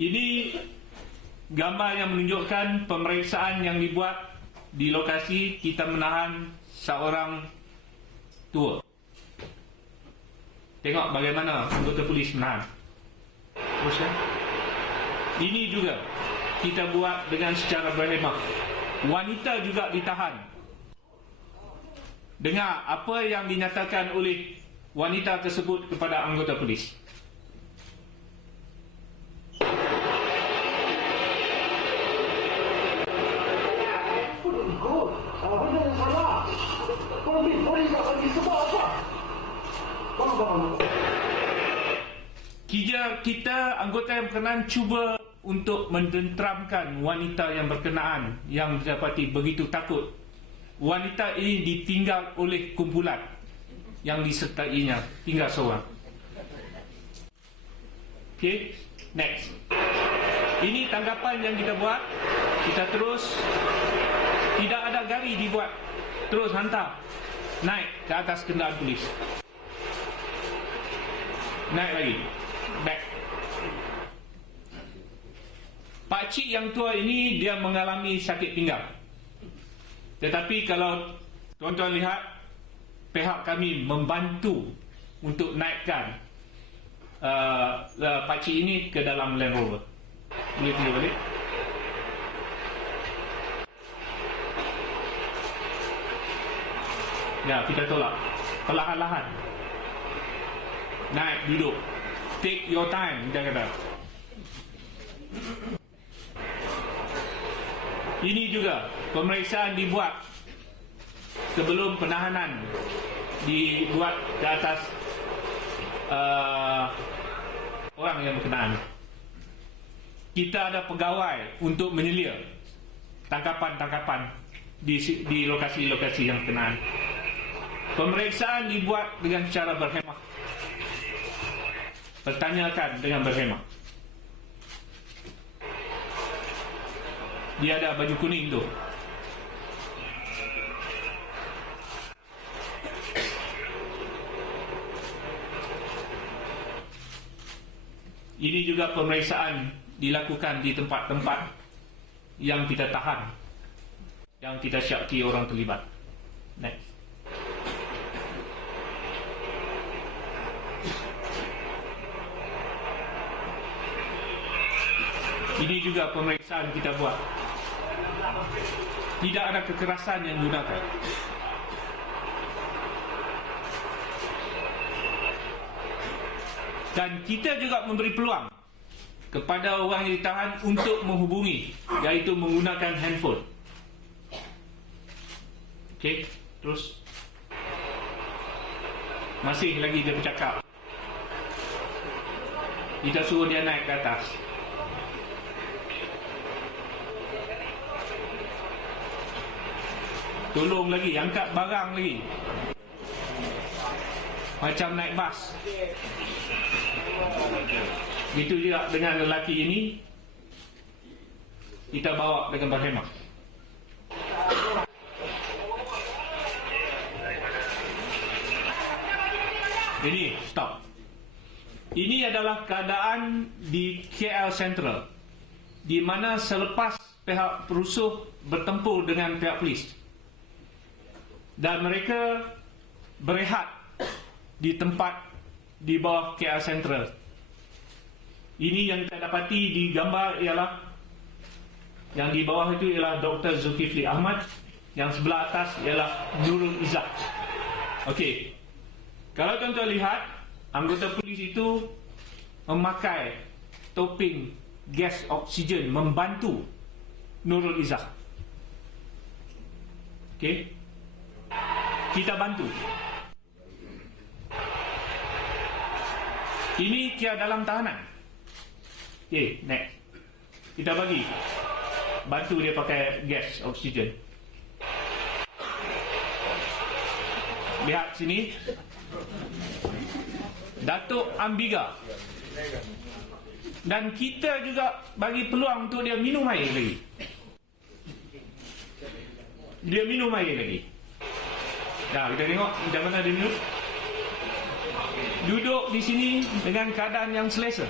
Ini gambar yang menunjukkan pemeriksaan yang dibuat di lokasi kita menahan seorang tua. Tengok bagaimana anggota polis menahan. Terus ya. Ini juga kita buat dengan secara berhemah. Wanita juga ditahan. Dengar apa yang dinyatakan oleh wanita tersebut kepada anggota polis. Kita anggota yang berkenaan cuba untuk mententeramkan wanita yang berkenaan yang didapati begitu takut. Wanita ini ditinggal oleh kumpulan yang disertainya, tinggal seorang. Okay, next. Ini tanggapan yang kita buat. Kita terus, tidak ada gari dibuat, terus hantar naik ke atas kenderaan polis. Naik lagi, back. Pakcik yang tua ini dia mengalami sakit pinggang. Tetapi kalau tuan-tuan lihat, pihak kami membantu untuk naikkan pakcik ini ke dalam Land Rover. Boleh tunjuk balik. Ya, kita tolak perlahan-lahan. Naik, duduk. Take your time, kita kata. Ini juga pemeriksaan dibuat sebelum penahanan dibuat ke atas orang yang berkenaan. Kita ada pegawai untuk menyelia tangkapan-tangkapan di lokasi-lokasi yang berkenaan. Pemeriksaan dibuat dengan cara berhemah. Pertanyakan dengan berhemah. Dia ada baju kuning tu. Ini juga pemeriksaan dilakukan di tempat-tempat yang kita tahan, yang kita syaki orang terlibat. Next. Ini juga pemeriksaan kita buat. Tidak ada kekerasan yang digunakan. Dan kita juga memberi peluang kepada orang yang ditahan untuk menghubungi, iaitu menggunakan handphone. Okey, terus. Masih lagi dia bercakap. Kita suruh dia naik ke atas. Tolong lagi, angkat barang lagi. Macam naik bas. Itu juga dengan lelaki ini. Kita bawa dengan berhemah. Ini, stop. Ini adalah keadaan di KL Sentral, di mana selepas pihak perusuh bertempur dengan pihak polis. Dan mereka berehat di tempat di bawah KL Sentral. Ini yang kita dapati di gambar ialah, yang di bawah itu ialah Dr. Zulkifli Ahmad, yang sebelah atas ialah Nurul Izzah. Okey. Kalau tuan-tuan lihat, anggota polis itu memakai topeng gas oksigen membantu Nurul Izzah. Okey. Kita bantu. Ini dia dalam tahanan. Okey, next. Kita bagi. Bantu dia pakai gas oksigen. Lihat sini. Datuk Ambiga. Dan kita juga bagi peluang untuk dia minum air lagi. Dia minum air lagi. Nah, kita tengok macam mana dia minum. Duduk di sini dengan keadaan yang selesa.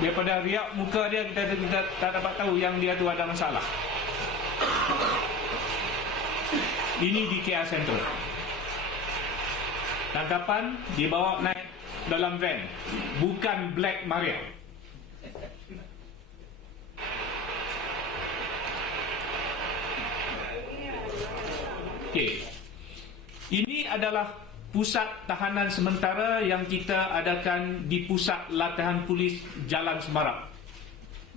Daripada riak muka dia, kita tak dapat tahu yang dia tu ada masalah. Ini di KL Sentral. Tangkapan dibawa naik dalam van, bukan Black Maria. Okey. Ini adalah pusat tahanan sementara yang kita adakan di Pusat Latihan Polis Jalan Semarak,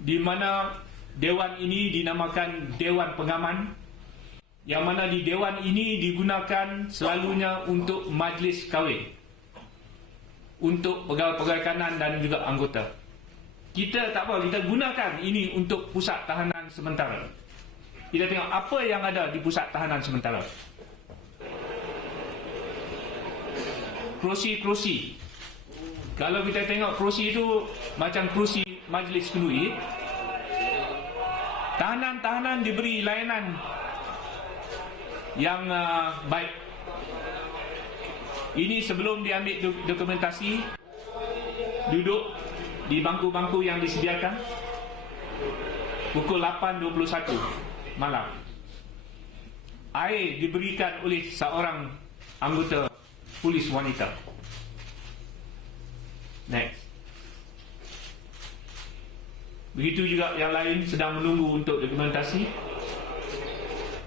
di mana dewan ini dinamakan Dewan Pengaman, yang mana di dewan ini digunakan selalunya untuk majlis kahwin untuk pegawai-pegawai kanan dan juga anggota. Kita tak apa, kita gunakan ini untuk pusat tahanan sementara. Kita tengok apa yang ada di pusat tahanan sementara. Kerusi-kerusi. Kalau kita tengok kerusi itu macam kerusi majlis kenduri. Tahanan-tahanan diberi layanan yang baik. Ini sebelum diambil dokumentasi, duduk di bangku-bangku yang disediakan pukul 8.21 malam. Air diberikan oleh seorang anggota polis wanita. Next. Begitu juga yang lain sedang menunggu untuk dokumentasi.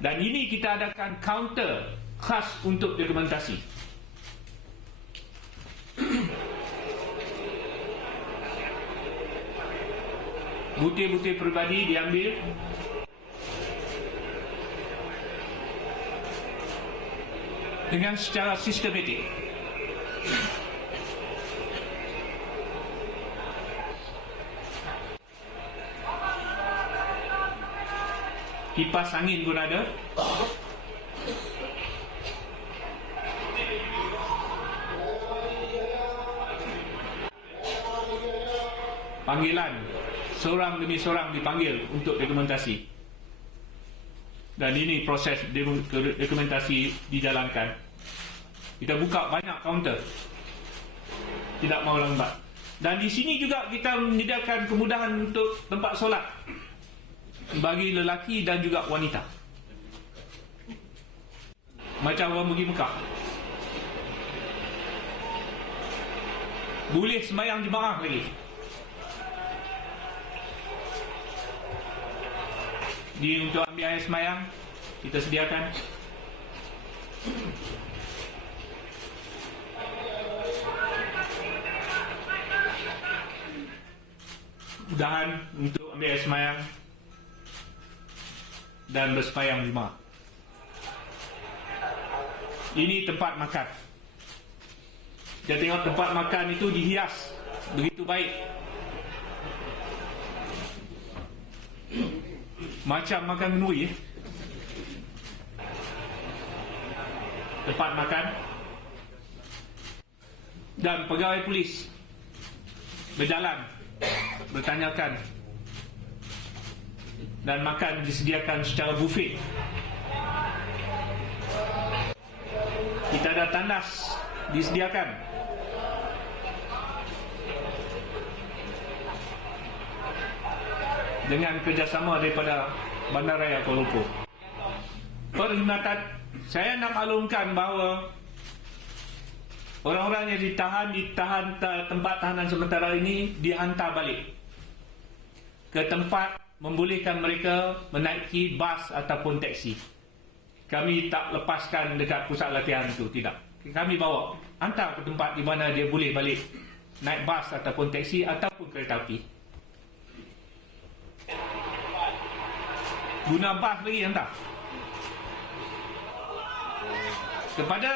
Dan ini kita adakan kaunter khas untuk dokumentasi. Butir-butir peribadi diambil. Dengan secara sistematik. Kipas angin pun ada. Panggilan, seorang demi seorang dipanggil untuk dokumentasi. Dan ini proses dokumentasi dijalankan. Kita buka banyak kaunter, tidak mau lambat. Dan di sini juga kita menyediakan kemudahan untuk tempat solat bagi lelaki dan juga wanita, macam orang pergi Mekah. Boleh sembahyang jemaah lagi. Di untuk ambil air sembahyang kita sediakan. Mudahan untuk ambil air sembahyang dan bersembahyang jemaah. Ini tempat makan. Kita tengok tempat makan itu dihias begitu baik, macam makan kenduri. Tempat makan. Dan pegawai polis berjalan, bertanyakan, dan makan disediakan secara buffet. Kita ada tandas disediakan. Dengan kerjasama daripada Bandaraya Kuala Lumpur. Perkhidmatan, saya nak maklumkan bahawa orang-orang yang ditahan tempat tahanan sementara ini dihantar balik ke tempat membolehkan mereka menaiki bas ataupun teksi. Kami tak lepaskan dekat pusat latihan itu, tidak. Kami bawa, hantar ke tempat di mana dia boleh balik naik bas ataupun teksi ataupun kereta api. Guna bas lagi hantar. Kepada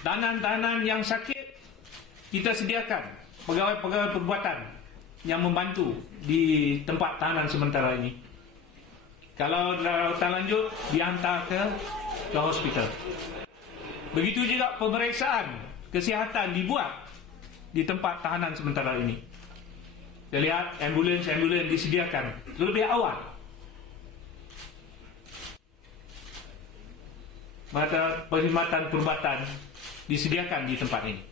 tahanan-tahanan yang sakit, kita sediakan pegawai-pegawai perbuatan yang membantu di tempat tahanan sementara ini. Kalau rawatan lanjut, dihantar ke hospital. Begitu juga pemeriksaan kesihatan dibuat di tempat tahanan sementara ini. Kita lihat ambulans-ambulans disediakan lebih awal. Maka perkhidmatan perubatan disediakan di tempat ini.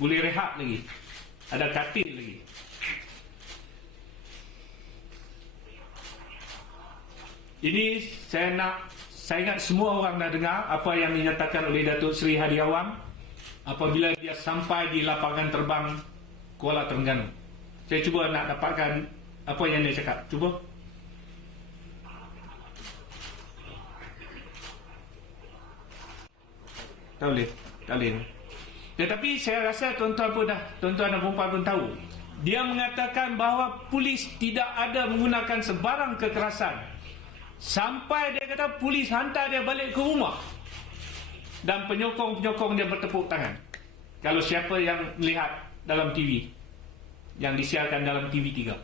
boleh rehat lagi, ada katil lagi. Ini saya ingat semua orang dah dengar apa yang dinyatakan oleh Datuk Seri Hadi Awang apabila dia sampai di lapangan terbang Kuala Terengganu. Saya cuba nak dapatkan apa yang dia cakap. Cuba. Tak boleh. Tetapi saya rasa tuan-tuan dan perempuan pun tahu. Dia mengatakan bahawa polis tidak ada menggunakan sebarang kekerasan. Sampai dia kata polis hantar dia balik ke rumah. Dan penyokong-penyokong dia bertepuk tangan. Kalau siapa yang melihat dalam TV, yang disiarkan dalam TV3.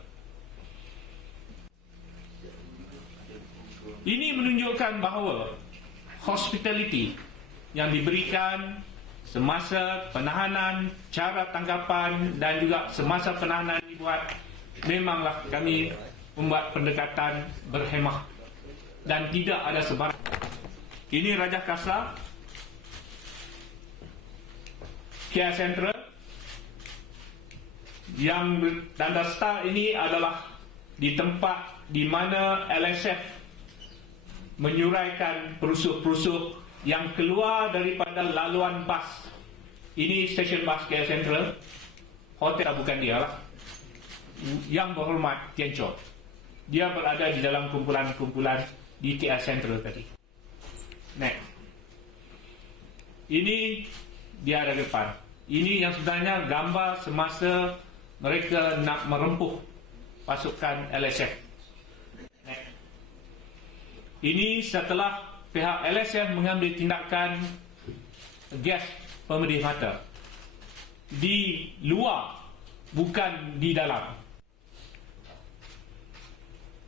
Ini menunjukkan bahawa hospitality yang diberikan semasa penahanan, cara tanggapan dan juga semasa penahanan dibuat, memanglah kami membuat pendekatan berhemah dan tidak ada sebarang. Ini Raja Kasa Care Central yang tanda star ini adalah di tempat di mana LSF menyuraikan perusuh-perusuh yang keluar daripada laluan bas. Ini stesen bas Care Central. Hotel bukan dia lah. Yang berhormat Tian Chow, dia berada di dalam kumpulan-kumpulan di KL Central tadi. Next. Ini dia ada depan. Ini yang sebenarnya gambar semasa mereka nak merempuh pasukan LSF. Next. Ini setelah pihak LSF mengambil tindakan gas pemedih mata di luar, bukan di dalam.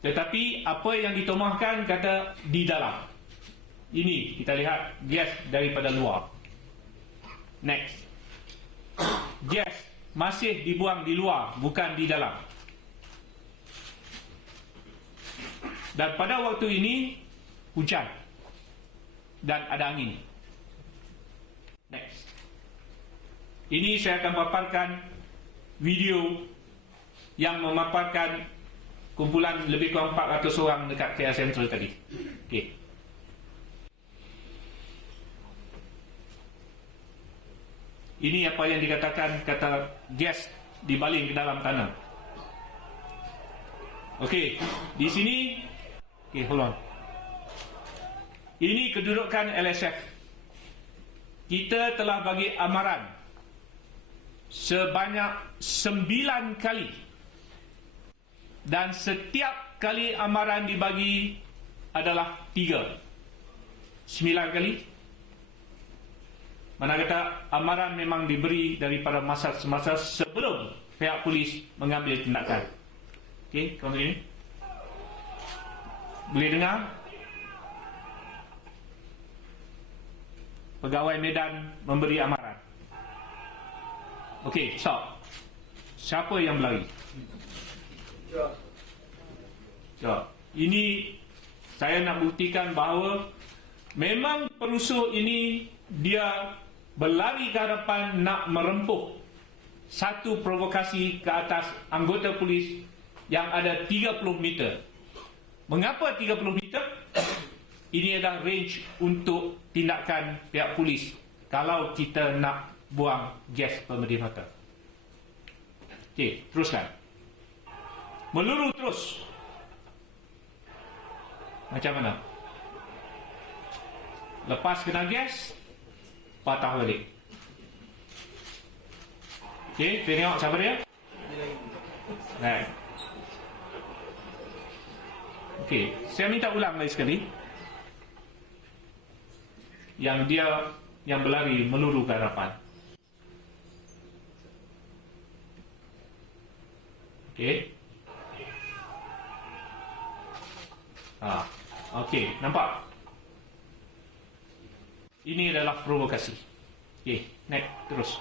Tetapi apa yang ditomahkan kata di dalam. Ini kita lihat gas daripada luar. Next. Gas masih dibuang di luar, bukan di dalam. Dan pada waktu ini hujan dan ada angin. Next. Ini saya akan paparkan video yang memaparkan kumpulan lebih kurang 400 orang dekat KL Central tadi. Okey. Ini apa yang dikatakan kata gas dibaling ke dalam tanah. Okey, di sini hold on. Ini kedudukan LSF. Kita telah bagi amaran sebanyak 9 kali. Dan setiap kali amaran dibagi adalah 3. 9 kali. Mana kata amaran memang diberi daripada masa-masa sebelum pihak polis mengambil tindakan. Okey, kawan ini boleh dengar? Pegawai Medan memberi amaran. Okey, stop. Siapa yang berlari? Ya. Ini saya nak buktikan bahawa memang perusuh ini dia berlari ke hadapan nak merempuh satu provokasi ke atas anggota polis yang ada 30 meter. Mengapa 30 meter? Ini adalah range untuk tindakan pihak polis kalau kita nak buang gas pemedih mata. Okey, teruskan. Meluru terus. Macam mana? Lepas kena gas, patah balik. Okey, tengok sabar dia. Baik. Okey, saya minta ulang lagi sekali. Yang dia yang berlari meluru ke hadapan. Okey. Okey, nampak? Ini adalah provokasi. Okey, next, terus.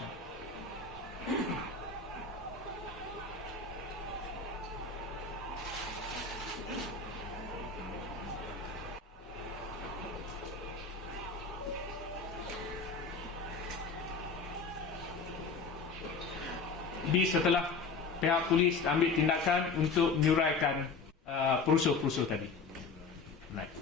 setelah pihak polis ambil tindakan untuk menyuraikan perusuh-perusuh tadi. Right.